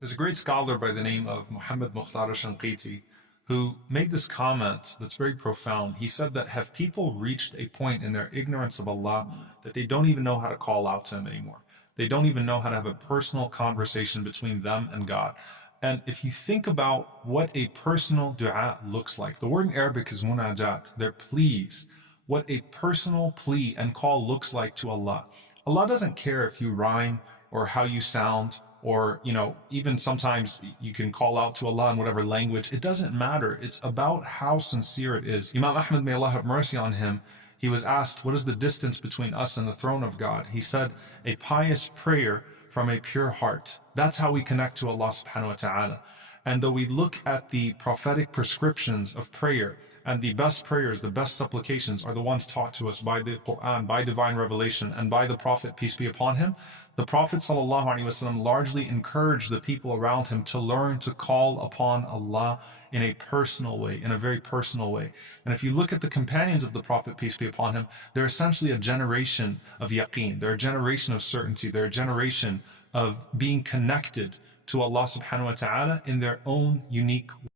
There's a great scholar by the name of Muhammad Mukhtar Shanqiti who made this comment that's very profound. He said that have people reached a point in their ignorance of Allah that they don't even know how to call out to Him anymore. They don't even know how to have a personal conversation between them and God. And if you think about what a personal dua looks like, the word in Arabic is munajat, they're pleas. What a personal plea and call looks like to Allah. Allah doesn't care if you rhyme or how you sound, or even sometimes you can call out to Allah in whatever language. It doesn't matter. It's about how sincere it is. Imam Ahmad, may Allah have mercy on him, he was asked, what is the distance between us and the throne of God? He said, a pious prayer from a pure heart. That's how we connect to Allah subhanahu wa ta'ala. And though we look at the prophetic prescriptions of prayer, and the best prayers, the best supplications are the ones taught to us by the Quran, by divine revelation, and by the Prophet, peace be upon him. The Prophet ﷺ largely encouraged the people around him to learn to call upon Allah in a personal way, in a very personal way. And if you look at the companions of the Prophet, peace be upon him, they're essentially a generation of yaqeen. They're a generation of certainty. They're a generation of being connected to Allah subhanahu wa ta'ala in their own unique way.